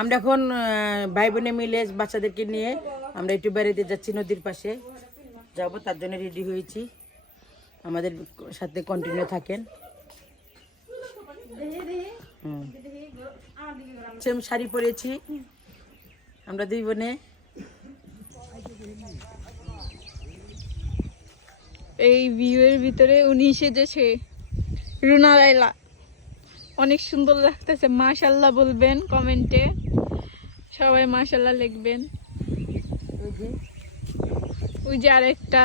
আমরা এখন ভাই বোনে মিলে বাচ্চাদেরকে নিয়ে আমরা একটু বেড়াতে যাচ্ছি নদীর পাশে যাব, তার জন্য রেডি হয়েছি। আমাদের সাথে কন্টিনিউ থাকেন। সেম শাড়ি পরেছি আমরা দুই বোনে। এই ভিউয়ের ভিতরে উনি সেজেছে রুনা লাইলা, অনেক সুন্দর লাগতেছে। মাশাআল্লাহ বলবেন কমেন্টে, সবাই মাশাআল্লাহ লিখবেন। ওই যে আরেকটা,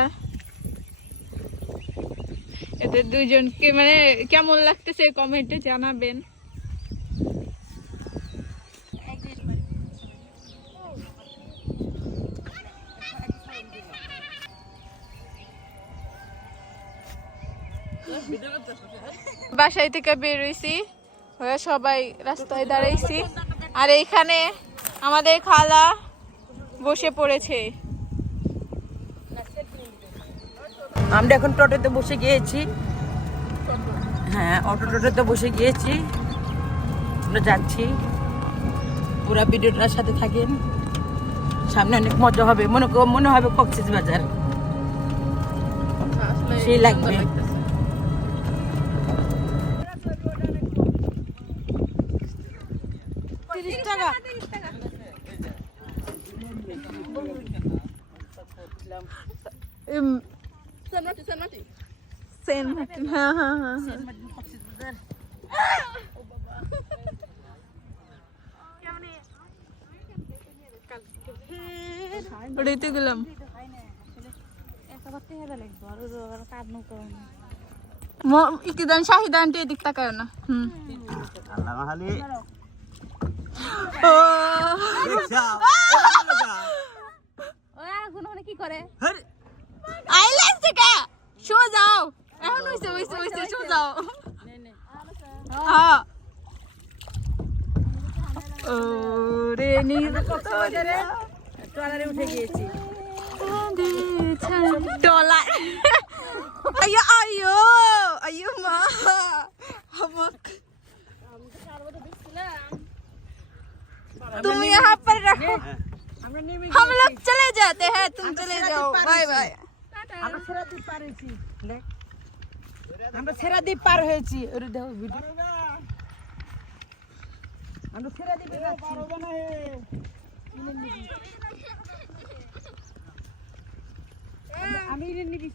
এদের দুইজনকে মানে কেমন লাগতেছে কমেন্টে জানাবেন। বাসায় থেকে বের হইছি, সবাই রাস্তায় দাঁড়াইছি, আর এইখানে আমাদের খালা বসে পড়েছে। আমরা এখন টোটোতে বসে গিয়েছি। হ্যাঁ, টোটোতে বসে গিয়েছি, আমরা যাচ্ছি। পুরা ভিডিওটার সাথে থাকেন, সামনে অনেক মজা হবে। মনে হবে কক্সবাজার, সেই লাগবে। ওটাইতে গেলাম। ইকিদান শাহিদান এদিক তাকায় না। কি করে আইল্যান্ড থেকে শো যাও, এখন হইছে হইছে হইছে, শো যাও। হ্যাঁ ও রে নি ট্রলারে উঠে গিয়েছি। ট্রলার, আয়ো আয়ো আয়ো মা हमक तुम यहाँ पर रखो, हम लोग चले जाते हैं, तुम चले जाओ, बाय बाय। আমরা সেরাদ্বীপ পার হয়েছি, আমরা সেরাদ্বীপ পার হয়েছি। ওরে দেখো ভিডিও, আমরা সেরাদ্বীপে যাচ্ছি। আমি নিবি